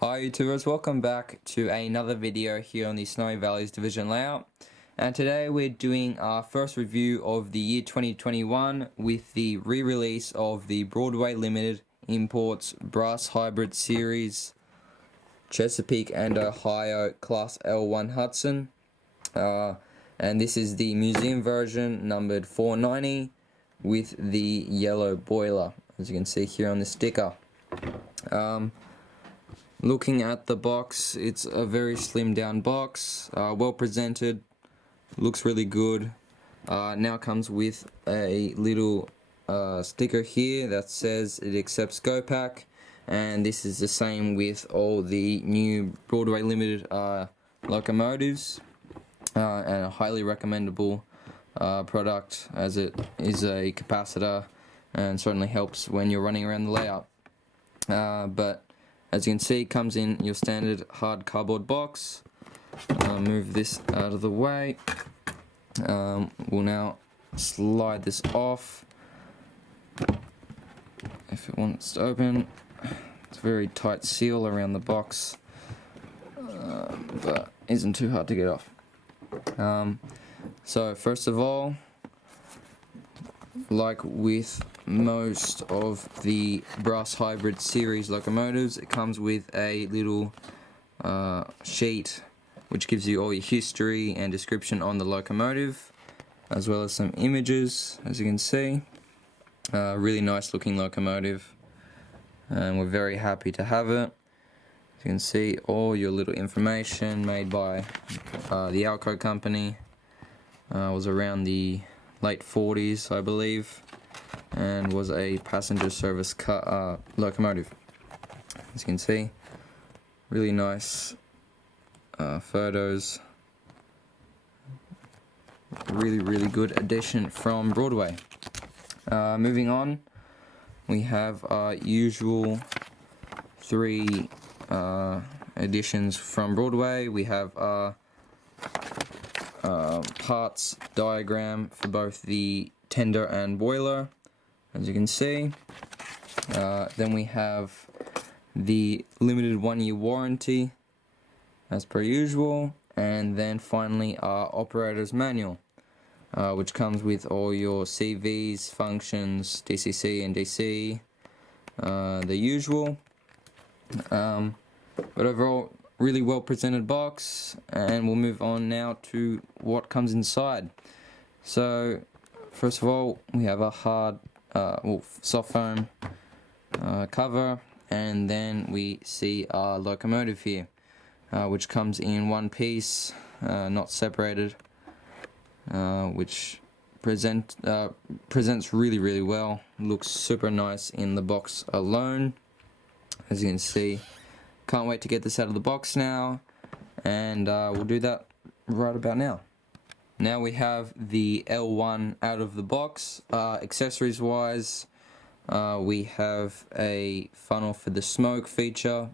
Hi YouTubers, welcome back to another video here on the Snowy Valleys Division layout. And today we're doing our first review of the year 2021 with the re-release of the Broadway Limited Imports BrassHybrid series Chesapeake and Ohio Class L-1 Hudson. And this is the museum version numbered 490 with the yellow boiler, as you can see here on the sticker. Looking at the box, it's a very slimmed down box, well presented, looks really good. Now comes with a little sticker here that says it accepts GoPack, and this is the same with all the new Broadway Limited locomotives, and a highly recommendable product as it is a capacitor and certainly helps when you're running around the layout. But as you can see, it comes in your standard hard cardboard box. Move this out of the way. We'll now slide this off. If it wants to open, it's a very tight seal around the box, but isn't too hard to get off. So first of all, like with most of the BrassHybrid series locomotives, it comes with a little sheet which gives you all your history and description on the locomotive, as well as some images, as you can see. Really nice looking locomotive, and we're very happy to have it. As you can see, all your little information made by the Alco company. Was around the late 40s, I believe, and was a passenger service locomotive. As you can see, really nice photos. Really good addition from Broadway. Moving on, we have our usual three additions from Broadway. We have our parts diagram for both the tender and boiler, as you can see. Then we have the limited 1-year warranty, as per usual, and then finally our operator's manual, which comes with all your CVs, functions, DCC and DC, the usual. But overall, really well presented box, and we'll move on now to what comes inside. So first of all, we have a hard, soft foam cover, and then we see our locomotive here, which comes in one piece, not separated, which presents really well. Looks super nice in the box alone, as you can see. Can't wait to get this out of the box now, and we'll do that right about now. Now we have the L1 out of the box. Accessories wise, we have a funnel for the smoke feature,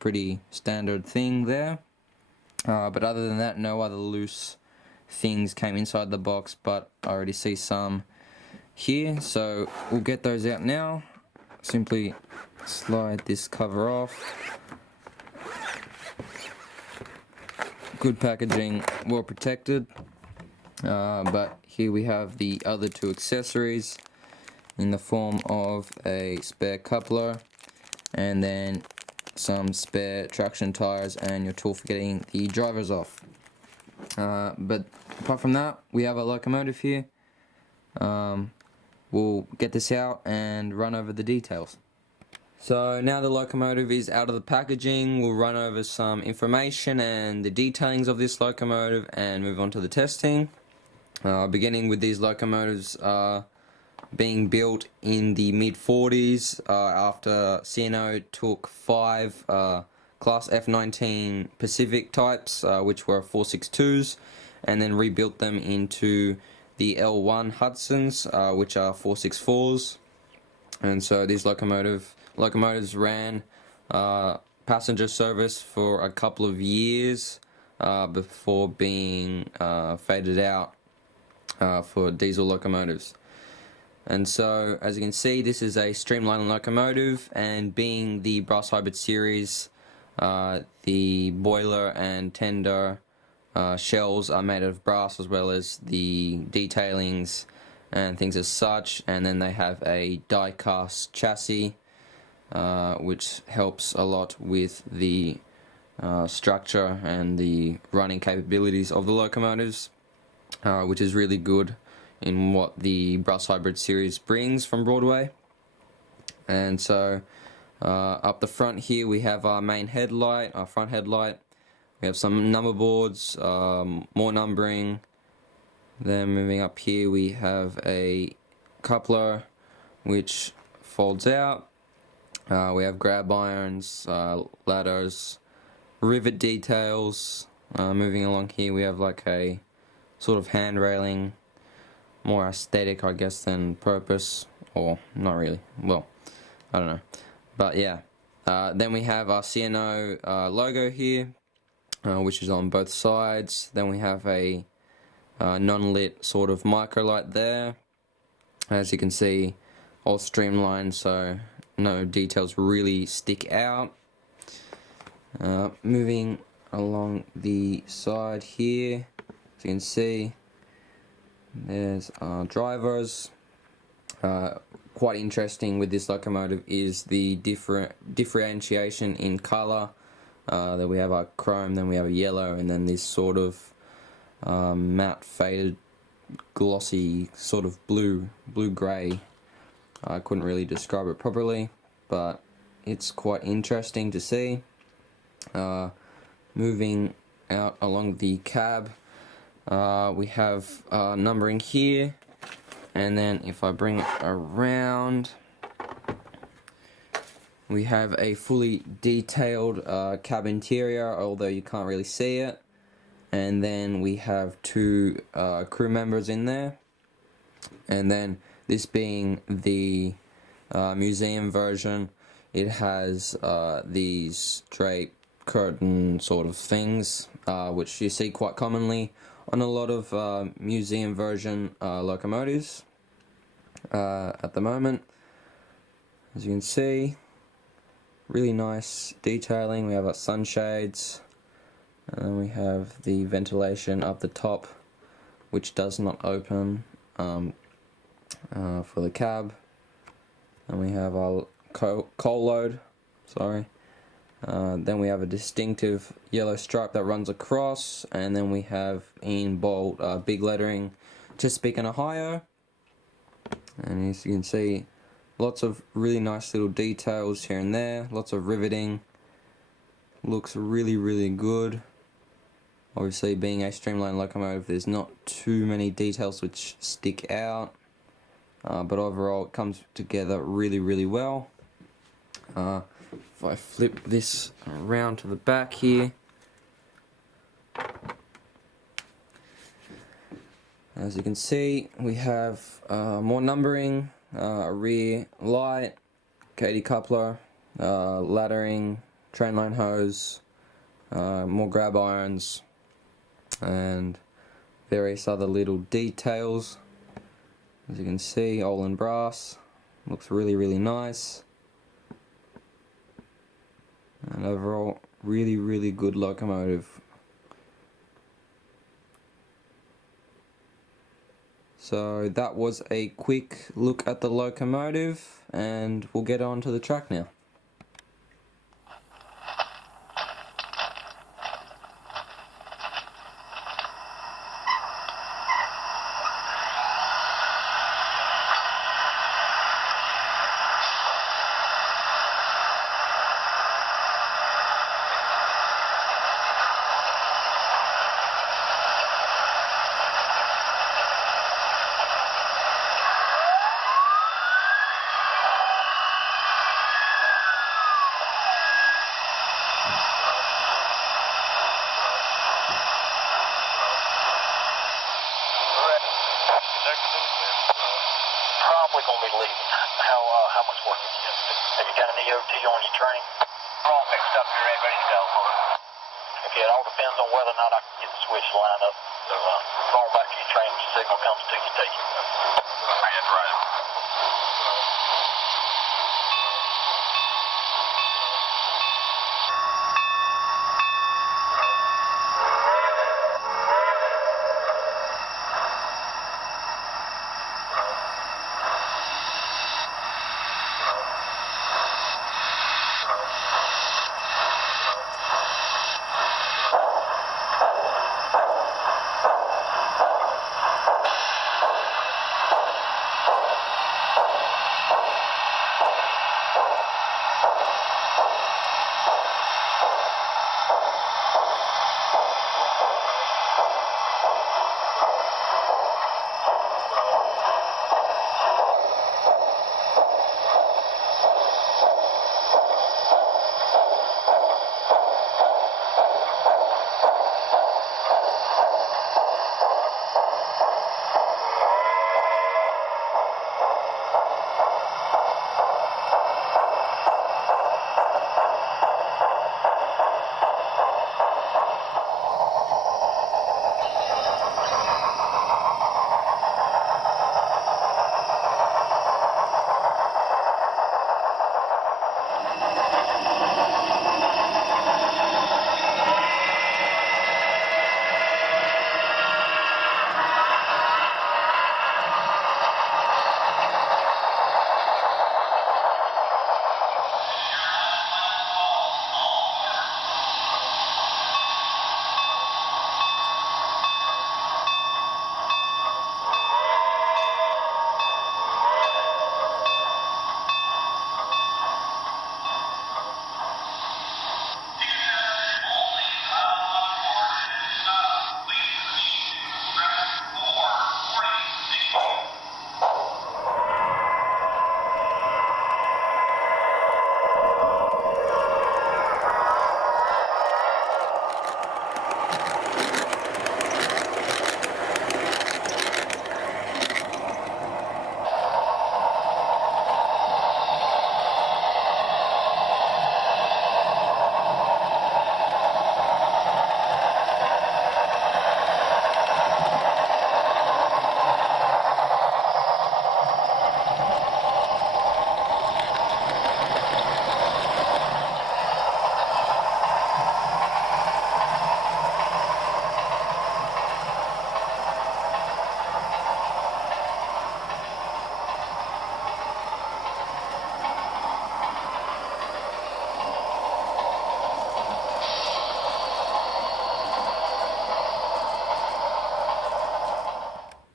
pretty standard thing there. But other than that, no other loose things came inside the box, but I already see some here, so we'll get those out now. Simply slide this cover off. Good packaging, well protected. But here we have the other two accessories in the form of a spare coupler and then some spare traction tires and your tool for getting the drivers off. But apart from that, we have a locomotive here. We'll get this out and run over the details. So now the locomotive is out of the packaging, we'll run over some information and the detailings of this locomotive and move on to the testing. Beginning with these locomotives being built in the mid-40s after C&O took 5 Class F19 Pacific types, which were 462s, and then rebuilt them into the L1 Hudsons, which are 464s. And so these locomotives ran passenger service for a couple of years before being faded out for diesel locomotives. And so, as you can see, this is a streamlined locomotive, and being the BrassHybrid series, The boiler and tender shells are made of brass, as well as the detailings and things as such, and then they have a die-cast chassis, which helps a lot with the structure and the running capabilities of the locomotives, which is really good in what the BrassHybrid series brings from Broadway. And so up the front here we have our main headlight, our front headlight. We have some number boards, more numbering. Then moving up here we have a coupler which folds out. We have grab irons, ladders, rivet details. Moving along here we have like a sort of hand railing, more aesthetic I guess than purpose, or not really, well, I don't know, but yeah. Then we have our CNO logo here, which is on both sides. Then we have a non-lit sort of micro light there. As you can see, all streamlined, so no details really stick out. Moving along the side here, as you can see, there's our drivers. Quite interesting with this locomotive is the differentiation in colour. That we have our chrome, then we have a yellow, and then this sort of matte faded glossy sort of blue-grey. I couldn't really describe it properly, but it's quite interesting to see. Moving out along the cab, we have numbering here, and then if I bring it around, we have a fully detailed cab interior, although you can't really see it. And then we have two crew members in there. And then this being the museum version, it has these drape curtain sort of things, which you see quite commonly on a lot of museum version locomotives at the moment. As you can see, really nice detailing. We have our sunshades, and then we have the ventilation up the top, which does not open for the cab. And we have our coal load, then we have a distinctive yellow stripe that runs across, and then we have in bold big lettering, Chesapeake and Ohio. And as you can see, lots of really nice little details here and there, lots of riveting. Looks really good. Obviously, being a streamlined locomotive, there's not too many details which stick out, but overall it comes together really well. If I flip this around to the back here, as you can see, we have more numbering, a rear light, Katy coupler, laddering, train line hose, more grab irons, and various other little details. As you can see, all in brass. Looks really nice. And overall, really good locomotive. So that was a quick look at the locomotive, and we'll get on to the track now. Probably going to be leaving. How much work have you got to do? Have you got an EOT on your train? All fixed up here, ready to go. Okay, it all depends on whether or not I can get the switch lined up. So fall back to your train, the signal comes to you, take it. That's right.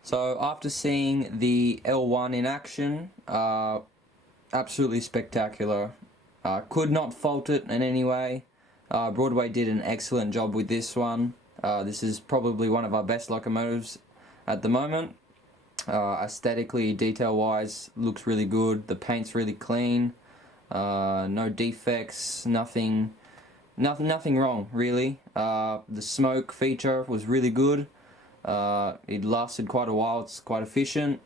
So after seeing the L-1 in action, absolutely spectacular. Could not fault it in any way. Broadway did an excellent job with this one. This is probably one of our best locomotives at the moment. Aesthetically, detail-wise, looks really good. The paint's really clean. No defects. Nothing wrong really. The smoke feature was really good. It lasted quite a while. It's quite efficient.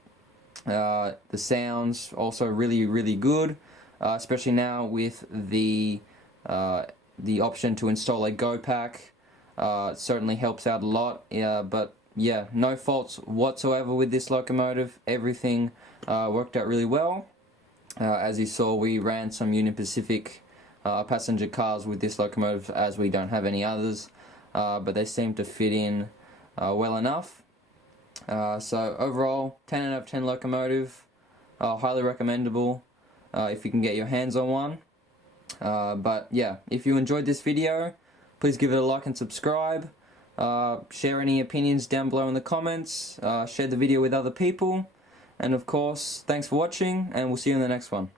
The sounds also really good, especially now with the option to install a Go pack. It certainly helps out a lot. But yeah, no faults whatsoever with this locomotive. Everything worked out really well. As you saw, we ran some Union Pacific passenger cars with this locomotive, as we don't have any others, but they seem to fit in well enough. So overall, 10 out of 10 locomotive, highly recommendable if you can get your hands on one. But yeah, if you enjoyed this video, please give it a like and subscribe. Share any opinions down below in the comments. Share the video with other people. And of course, thanks for watching, and we'll see you in the next one.